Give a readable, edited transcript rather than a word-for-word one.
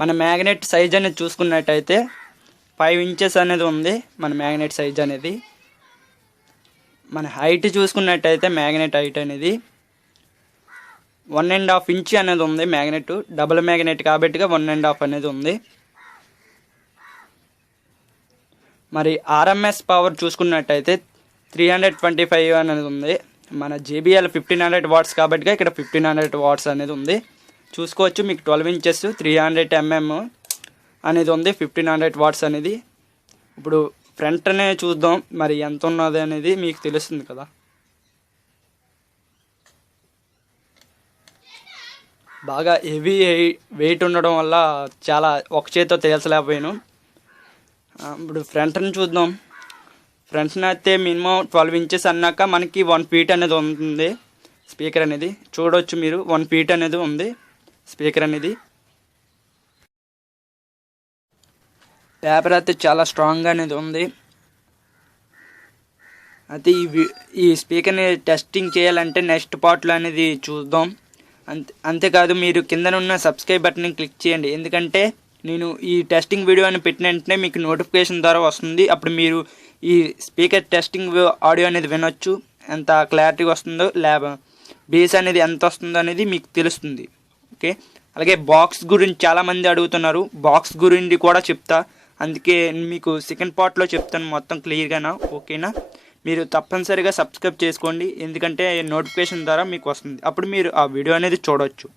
మన magnet size అనేది చూసుకున్నట్టయితే 5 ఇంచెస్ అనేది ఉంది మన మ్యాగ్నెట్ సైజ్ అనేది. మన హైట్ చూసుకున్నట్టయితే మ్యాగ్నెట్ హైట్ అనేది 1.5 ఇంచ్ అనేది ఉంది. మ్యాగ్నెట్ డబుల్ మ్యాగ్నెట్ కాబట్టిగా 1.5 అనేది ఉంది. మరి ఆర్ఎంఎస్ పవర్ చూసుకున్నట్టయితే 325 అనేది ఉంది. మన JBL 1500 వాట్స్ కాబట్టిగా ఇక్కడ 1500 వాట్స్ అనేది ఉంది. చూసుకోవచ్చు మీకు 12 ఇంచెస్ 300 mm అనేది ఉంది. 1500 వాట్స్ అనేది. ఇప్పుడు ఫ్రంట్నే చూద్దాం మరి ఎంత ఉన్నది అనేది మీకు తెలుస్తుంది కదా. బాగా హెవీ వెయిట్ ఉండడం వల్ల చాలా ఒక చేతితో తేల్చలేకపోయాను. ఇప్పుడు ఫ్రంట్ని చూద్దాం. ఫ్రంట్ని అయితే మినిమం 12 ఇంచెస్ అన్నాక మనకి 1 ఫీట్ అనేది ఉంటుంది స్పీకర్ అనేది. చూడవచ్చు మీరు 1 ఫీట్ అనేది ఉంది స్పీకర్ అనేది. పేపర్ అయితే చాలా స్ట్రాంగ్ అనేది ఉంది. అయితే ఈ స్పీకర్ని టెస్టింగ్ చేయాలంటే నెక్స్ట్ పార్ట్లో అనేది చూద్దాం. అంతేకాదు మీరు కిందనున్న సబ్స్క్రైబ్ బటన్ని క్లిక్ చేయండి. ఎందుకంటే నేను ఈ టెస్టింగ్ వీడియో అని పెట్టిన వెంటనే మీకు నోటిఫికేషన్ ద్వారా వస్తుంది. అప్పుడు మీరు ఈ స్పీకర్ టెస్టింగ్ ఆడియో అనేది వినొచ్చు. ఎంత క్లారిటీగా వస్తుందో బేస్ అనేది ఎంత వస్తుందో అనేది మీకు తెలుస్తుంది. ఓకే, అలాగే బాక్స్ గురించి చాలామంది అడుగుతున్నారు. బాక్స్ గురించి కూడా చెప్తా. అందుకే మీకు సెకండ్ పార్ట్లో చెప్తాను మొత్తం క్లియర్గానా. ఓకేనా, మీరు తప్పనిసరిగా సబ్స్క్రైబ్ చేసుకోండి. ఎందుకంటే నోటిఫికేషన్ ద్వారా మీకు వస్తుంది. అప్పుడు మీరు ఆ వీడియో అనేది చూడవచ్చు.